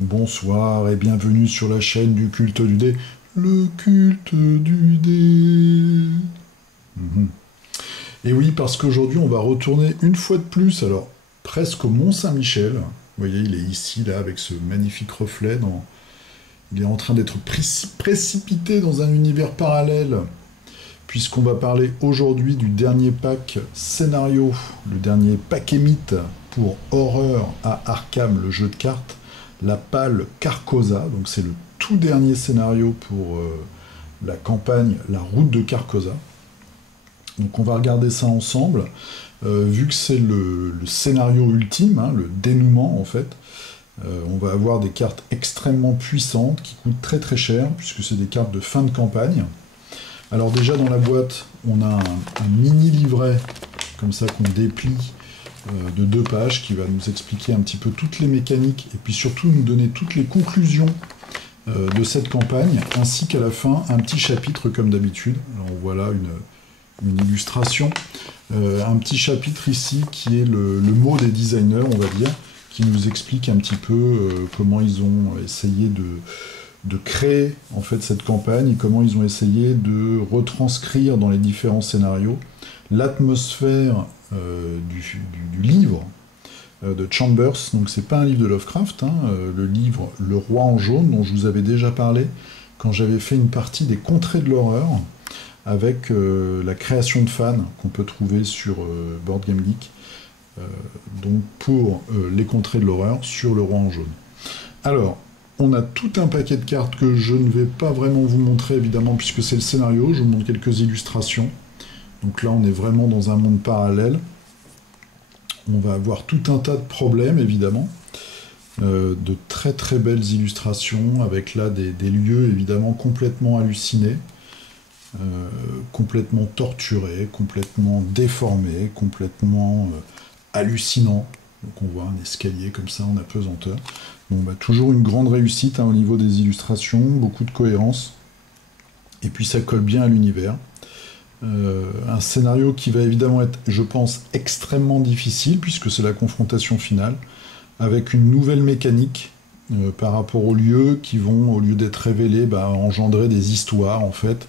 Bonsoir et bienvenue sur la chaîne du culte du dé, le culte du dé. Mhm. Et oui, parce qu'aujourd'hui on va retourner une fois de plus, alors presque au Mont Saint-Michel. Vous voyez, il est ici, là, avec ce magnifique reflet. Il est en train d'être précipité dans un univers parallèle, puisqu'on va parler aujourd'hui du dernier pack scénario, le dernier pack émite pour Horreur à Arkham, le jeu de cartes, la pâle Carcosa. Donc c'est le tout dernier scénario pour la campagne La Route de Carcosa. Donc on va regarder ça ensemble. Vu que c'est le scénario ultime, hein, le dénouement en fait, on va avoir des cartes extrêmement puissantes qui coûtent très très cher, puisque c'est des cartes de fin de campagne. Alors déjà dans la boîte, on a un mini livret, comme ça qu'on déplie, de 2 pages, qui va nous expliquer un petit peu toutes les mécaniques, et puis surtout nous donner toutes les conclusions de cette campagne, ainsi qu'à la fin, un petit chapitre comme d'habitude. Alors voilà une illustration, un petit chapitre ici qui est le mot des designers, on va dire, qui nous explique un petit peu comment ils ont essayé de créer en fait cette campagne et comment ils ont essayé de retranscrire dans les différents scénarios l'atmosphère du livre de Chambers. Donc c'est pas un livre de Lovecraft, hein, le livre Le Roi en jaune dont je vous avais déjà parlé quand j'avais fait une partie des Contrées de l'horreur avec la création de fans qu'on peut trouver sur Board Game Geek, donc pour les Contrées de l'horreur sur Le Roi en jaune. Alors, on a tout un paquet de cartes que je ne vais pas vraiment vous montrer, évidemment, puisque c'est le scénario. Je vous montre quelques illustrations. Donc là, on est vraiment dans un monde parallèle. On va avoir tout un tas de problèmes, évidemment. De très très belles illustrations, avec là des lieux, évidemment, complètement hallucinés, complètement torturés, complètement déformés, complètement hallucinants. Donc on voit un escalier comme ça en apesanteur. Bon, bah, toujours une grande réussite, hein, au niveau des illustrations, beaucoup de cohérence. Et puis ça colle bien à l'univers. Un scénario qui va évidemment être, je pense, extrêmement difficile, puisque c'est la confrontation finale, avec une nouvelle mécanique par rapport aux lieux qui vont, au lieu d'être révélés, bah, engendrer des histoires, en fait.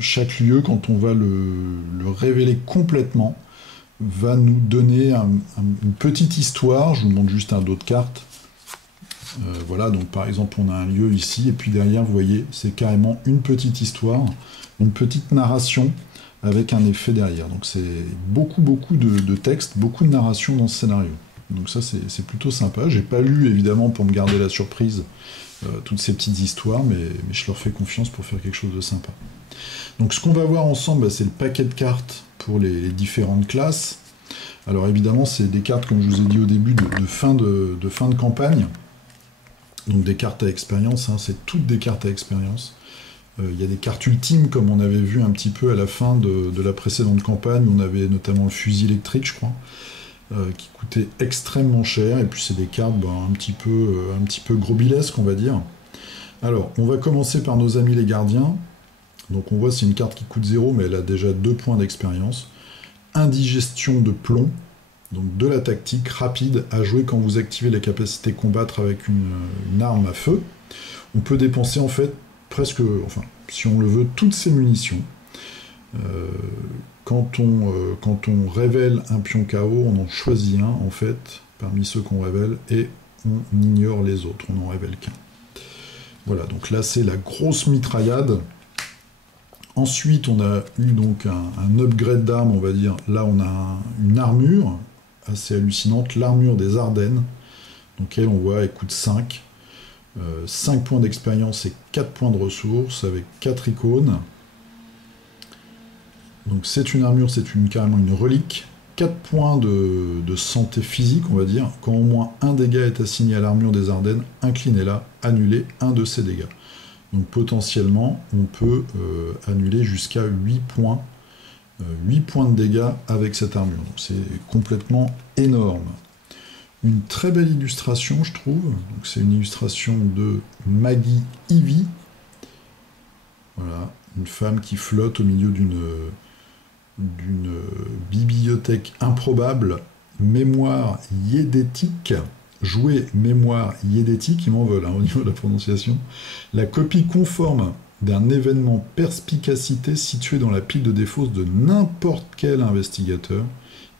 Chaque lieu, quand on va le révéler complètement, va nous donner une petite histoire. Je vous montre juste un dos de cartes. Voilà, donc par exemple, on a un lieu ici, et puis derrière, vous voyez, c'est carrément une petite histoire, une petite narration, avec un effet derrière. Donc c'est beaucoup de texte, beaucoup de narration dans ce scénario. Donc ça, c'est plutôt sympa. J'ai pas lu, évidemment, pour me garder la surprise, toutes ces petites histoires, mais je leur fais confiance pour faire quelque chose de sympa. Donc ce qu'on va voir ensemble, bah, c'est le paquet de cartes pour les différentes classes. Alors évidemment, c'est des cartes, comme je vous ai dit au début, de fin de campagne. Donc des cartes à expérience, hein, c'est toutes des cartes à expérience. Il y a des cartes ultimes, comme on avait vu un petit peu à la fin de la précédente campagne, où on avait notamment le fusil électrique, je crois, qui coûtait extrêmement cher, et puis c'est des cartes un petit peu grobilesques, on va dire. Alors, on va commencer par nos amis les gardiens. Donc on voit c'est une carte qui coûte 0, mais elle a déjà 2 points d'expérience. Indigestion de plomb, donc de la tactique rapide à jouer quand vous activez la capacité combattre avec une arme à feu. On peut dépenser en fait presque, enfin si on le veut, toutes ses munitions. Quand on révèle un pion KO, on en choisit un en fait parmi ceux qu'on révèle et on ignore les autres, on n'en révèle qu'un. Voilà, donc là c'est la grosse mitraillade. Ensuite, on a eu donc un upgrade d'arme, on va dire. Là, on a une armure assez hallucinante, l'armure des Ardennes. Donc elle, on voit, elle coûte 5. 5 points d'expérience et 4 points de ressources, avec 4 icônes. Donc c'est une armure, c'est carrément une relique. 4 points de santé physique, on va dire. Quand au moins un dégât est assigné à l'armure des Ardennes, inclinez-la, annulez un de ses dégâts. Donc potentiellement, on peut annuler jusqu'à 8 points de dégâts avec cette armure. Donc c'est complètement énorme. Une très belle illustration, je trouve. C'est une illustration de Maggie Ivy. Voilà, une femme qui flotte au milieu d'une bibliothèque improbable, mémoire yédétique, jouer mémoire hiédétique, ils m'en veulent au niveau de la prononciation, la copie conforme d'un événement perspicacité situé dans la pile de défausse de n'importe quel investigateur,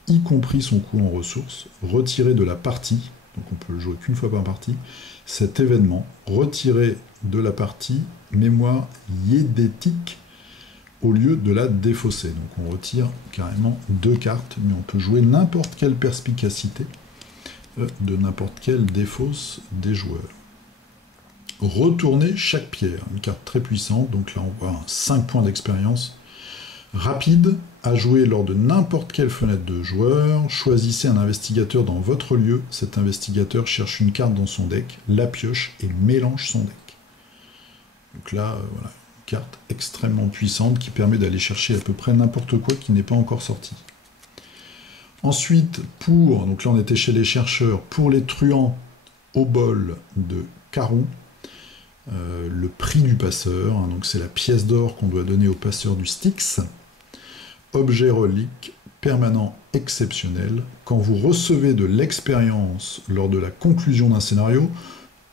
y compris son coût en ressources, retiré de la partie, donc on peut le jouer qu'une fois par partie, cet événement retiré de la partie mémoire hiédétique au lieu de la défausser. Donc on retire carrément 2 cartes, mais on peut jouer n'importe quelle perspicacité de n'importe quelle défausse des joueurs. Retourner chaque pierre, une carte très puissante, donc là on voit 5 points d'expérience. Rapide, à jouer lors de n'importe quelle fenêtre de joueur. Choisissez un investigateur dans votre lieu. Cet investigateur cherche une carte dans son deck, la pioche et mélange son deck. Donc là, voilà, une carte extrêmement puissante qui permet d'aller chercher à peu près n'importe quoi qui n'est pas encore sorti. Ensuite, donc là on était chez les chercheurs, pour les truands au bol de Carou, le prix du passeur, donc c'est la pièce d'or qu'on doit donner au passeur du Styx. Objet relique, permanent exceptionnel. Quand vous recevez de l'expérience lors de la conclusion d'un scénario,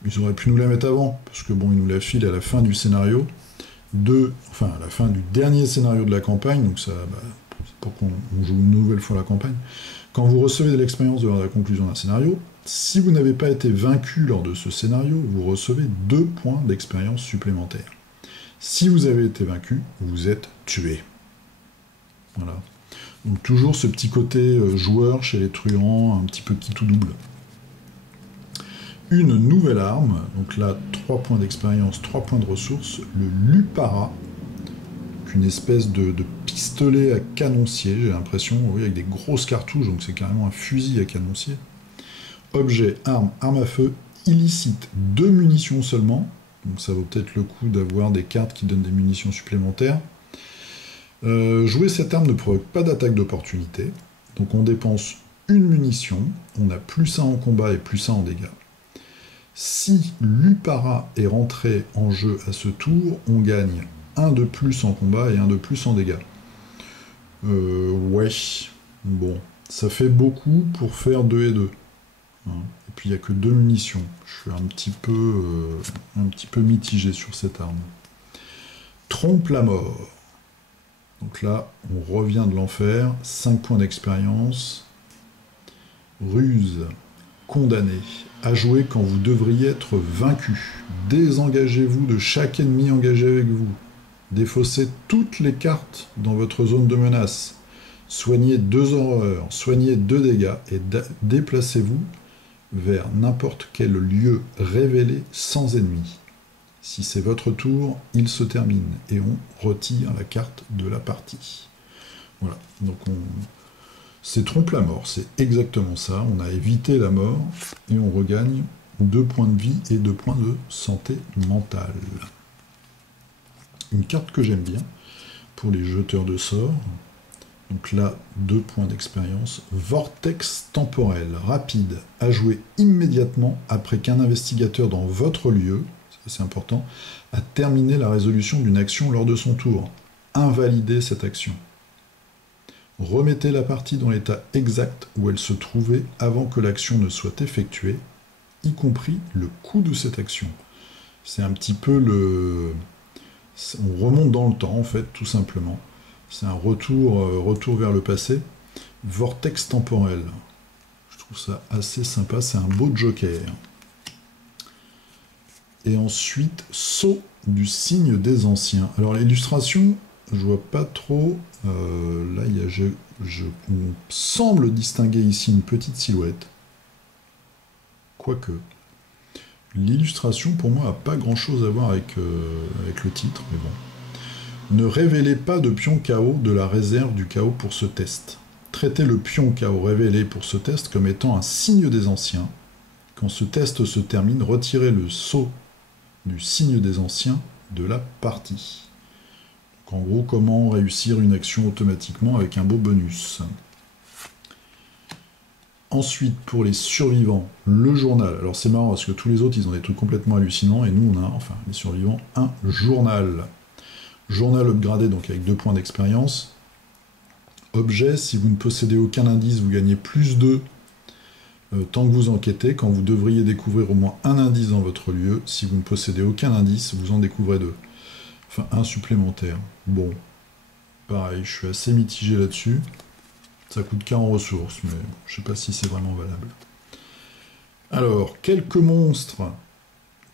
ils auraient pu nous la mettre avant, parce que bon, ils nous la filent à la fin du scénario, à la fin du dernier scénario de la campagne, donc ça, c'est pour qu'on joue une nouvelle fois la campagne. Quand vous recevez de l'expérience lors de la conclusion d'un scénario, si vous n'avez pas été vaincu lors de ce scénario, vous recevez 2 points d'expérience supplémentaires. Si vous avez été vaincu, vous êtes tué. Voilà. Donc toujours ce petit côté joueur chez les truands, un petit peu qui tout double. Une nouvelle arme, donc là 3 points d'expérience, 3 points de ressources, le Lupara, une espèce de pistolet à canoncier, j'ai l'impression, oui, avec des grosses cartouches, donc c'est carrément un fusil à canoncier. Objet, arme à feu, illicite, 2 munitions seulement, donc ça vaut peut-être le coup d'avoir des cartes qui donnent des munitions supplémentaires. Jouer cette arme ne provoque pas d'attaque d'opportunité, donc on dépense une munition, on a plus 1 en combat et plus 1 en dégâts. Si l'Upara est rentré en jeu à ce tour, on gagne 1 de plus en combat et 1 de plus en dégâts. Ouais, bon, ça fait beaucoup pour faire 2 et 2. Et puis il n'y a que 2 munitions. Je suis un petit peu mitigé sur cette arme. Trompe la mort. Donc là, on revient de l'enfer, 5 points d'expérience. Ruse, condamné, à jouer quand vous devriez être vaincu. Désengagez-vous de chaque ennemi engagé avec vous. Défaussez toutes les cartes dans votre zone de menace. Soignez 2 horreurs, soignez 2 dégâts et déplacez-vous vers n'importe quel lieu révélé sans ennemi. Si c'est votre tour, il se termine et on retire la carte de la partie. Voilà, donc c'est trompe la mort, c'est exactement ça. On a évité la mort et on regagne 2 points de vie et 2 points de santé mentale. Une carte que j'aime bien pour les jeteurs de sorts. Donc là, 2 points d'expérience. Vortex temporel, rapide, à jouer immédiatement après qu'un investigateur dans votre lieu, c'est important, a terminé la résolution d'une action lors de son tour. Invalidez cette action. Remettez la partie dans l'état exact où elle se trouvait avant que l'action ne soit effectuée, y compris le coût de cette action. C'est un petit peu on remonte dans le temps, en fait, tout simplement. C'est un retour vers le passé. Vortex temporel. Je trouve ça assez sympa, c'est un beau joker. Et ensuite, saut du signe des anciens. Alors l'illustration, je vois pas trop. Là, on semble distinguer ici une petite silhouette. Quoique. L'illustration, pour moi, n'a pas grand-chose à voir avec le titre, mais bon. Ne révélez pas de pion KO de la réserve du chaos pour ce test. Traitez le pion KO révélé pour ce test comme étant un signe des anciens. Quand ce test se termine, retirez le sceau du signe des anciens de la partie. Donc, en gros, comment réussir une action automatiquement avec un beau bonus. Ensuite, pour les survivants, le journal. Alors c'est marrant parce que tous les autres, ils ont des trucs complètement hallucinants et nous, on a, enfin, les survivants, un journal. Journal upgradé, donc avec 2 points d'expérience. Objet, si vous ne possédez aucun indice, vous gagnez plus 2 tant que vous enquêtez, quand vous devriez découvrir au moins un indice dans votre lieu. Si vous ne possédez aucun indice, vous en découvrez deux. Enfin, un supplémentaire. Bon, pareil, je suis assez mitigé là-dessus. Ça coûte qu'un en ressources, mais je sais pas si c'est vraiment valable. Alors, quelques monstres.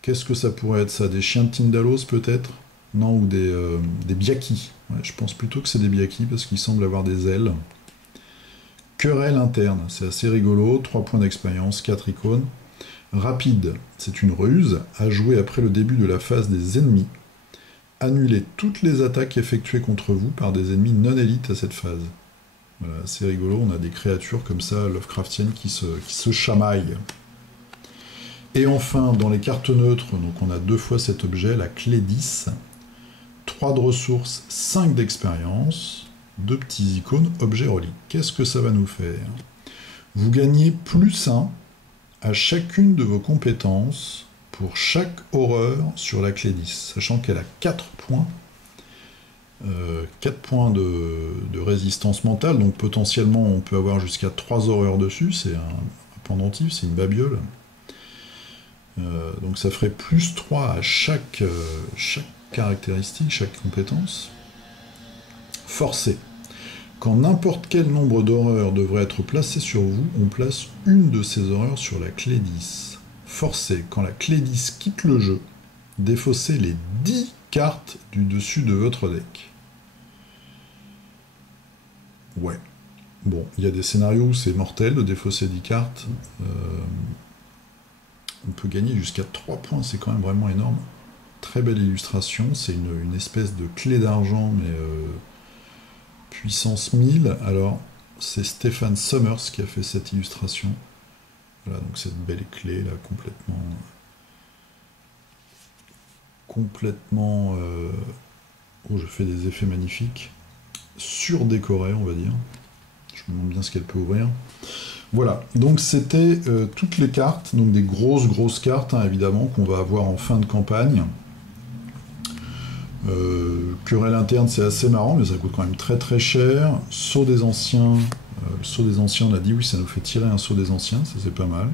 Qu'est-ce que ça pourrait être ça? Des chiens de Tindalos peut-être? Non, ou des Biaki. Ouais, je pense plutôt que c'est des Biaki parce qu'ils semblent avoir des ailes. Querelle interne, c'est assez rigolo. 3 points d'expérience, 4 icônes. Rapide, c'est une ruse à jouer après le début de la phase des ennemis. Annulez toutes les attaques effectuées contre vous par des ennemis non élites à cette phase. Voilà, c'est rigolo, on a des créatures comme ça, Lovecraftiennes, qui se chamaillent. Et enfin, dans les cartes neutres, donc on a 2 fois cet objet, la clé 10. 3 de ressources, 5 d'expérience, 2 petits icônes, objet relique. Qu'est-ce que ça va nous faire? Vous gagnez +1 à chacune de vos compétences pour chaque horreur sur la clé 10, sachant qu'elle a 4 points. 4 points de résistance mentale, donc potentiellement on peut avoir jusqu'à 3 horreurs dessus, c'est un pendentif, c'est une babiole. Donc ça ferait +3 à chaque caractéristique, chaque compétence. Forcé. Quand n'importe quel nombre d'horreurs devrait être placé sur vous, on place une de ces horreurs sur la clé 10. Forcé. Quand la clé 10 quitte le jeu, défaussez les 10 cartes du dessus de votre deck. Ouais. Bon, il y a des scénarios où c'est mortel de défausser 10 cartes. On peut gagner jusqu'à 3 points, c'est quand même vraiment énorme. Très belle illustration, c'est une espèce de clé d'argent, mais puissance 1000. Alors, c'est Stephen Summers qui a fait cette illustration. Voilà, donc cette belle clé, là, complètement... Oh, je fais des effets magnifiques. Surdécorée, on va dire. Je me demande bien ce qu'elle peut ouvrir. Voilà, donc c'était toutes les cartes, donc des grosses cartes, hein, évidemment, qu'on va avoir en fin de campagne. Querelle interne, c'est assez marrant, mais ça coûte quand même très cher. Sceau des anciens, le sceau des anciens, on a dit oui, ça nous fait tirer un sceau des anciens, ça c'est pas mal.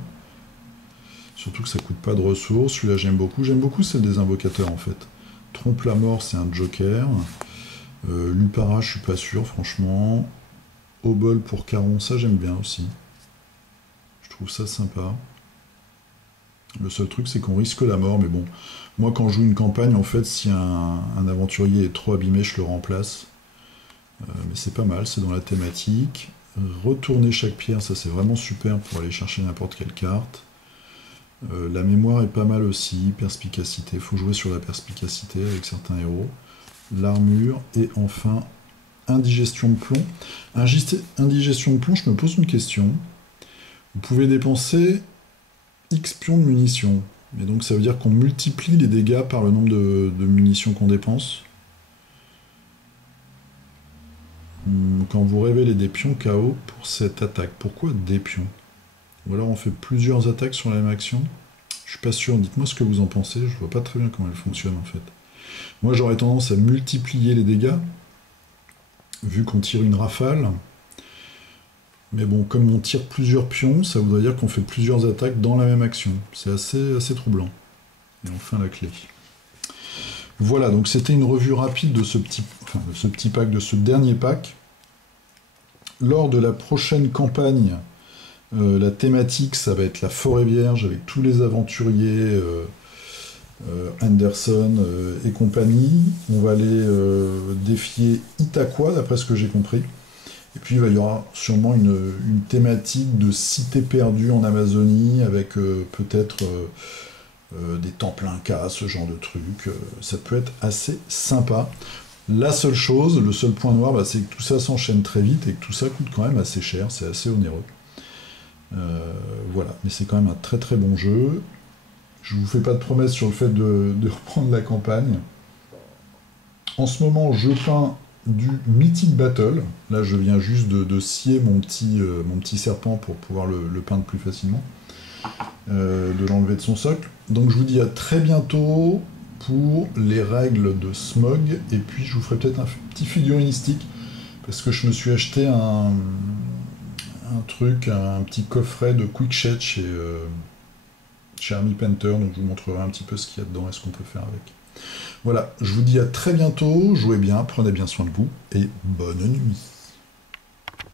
Surtout que ça coûte pas de ressources, celui-là j'aime beaucoup celle des invocateurs en fait. Trompe la mort, c'est un joker. Lupara, je suis pas sûr, franchement. Obol pour Caron, ça j'aime bien aussi. Je trouve ça sympa. Le seul truc, c'est qu'on risque la mort, mais bon. Moi, quand je joue une campagne, en fait, si un aventurier est trop abîmé, je le remplace. Mais c'est pas mal, c'est dans la thématique. Retourner chaque pierre, ça c'est vraiment super pour aller chercher n'importe quelle carte. La mémoire est pas mal aussi. Perspicacité, il faut jouer sur la perspicacité avec certains héros. L'armure, et enfin, indigestion de plomb. Indigestion de plomb, je me pose une question. Vous pouvez dépenser X pions de munitions. Et donc ça veut dire qu'on multiplie les dégâts par le nombre de munitions qu'on dépense. Quand vous révélez des pions KO pour cette attaque. Pourquoi des pions? Ou alors on fait plusieurs attaques sur la même action? Je suis pas sûr, dites-moi ce que vous en pensez, je vois pas très bien comment elle fonctionne en fait. Moi j'aurais tendance à multiplier les dégâts, vu qu'on tire une rafale. Mais bon, comme on tire plusieurs pions, ça voudrait dire qu'on fait plusieurs attaques dans la même action. C'est assez troublant. Et enfin la clé. Voilà, donc c'était une revue rapide de ce petit pack, de ce dernier pack. Lors de la prochaine campagne, la thématique, ça va être la forêt vierge avec tous les aventuriers, Anderson et compagnie. On va aller défier Itaqua, d'après ce que j'ai compris. Et puis il y aura sûrement une thématique de cité perdue en Amazonie, avec peut-être des temples incas, ce genre de truc. Ça peut être assez sympa. La seule chose, le seul point noir, c'est que tout ça s'enchaîne très vite et que tout ça coûte quand même assez cher, c'est assez onéreux. Voilà, mais c'est quand même un très bon jeu. Je vous fais pas de promesses sur le fait de reprendre la campagne. En ce moment, je peins du Mythic Battle. Là, je viens juste de scier mon petit serpent pour pouvoir le peindre plus facilement. De l'enlever de son socle. Donc je vous dis à très bientôt pour les règles de Smog. Et puis je vous ferai peut-être un petit figurinistique, parce que je me suis acheté un un petit coffret de Quick Shed chez Army Painter, donc je vous montrerai un petit peu ce qu'il y a dedans et ce qu'on peut faire avec. Voilà, je vous dis à très bientôt, jouez bien, prenez bien soin de vous, et bonne nuit.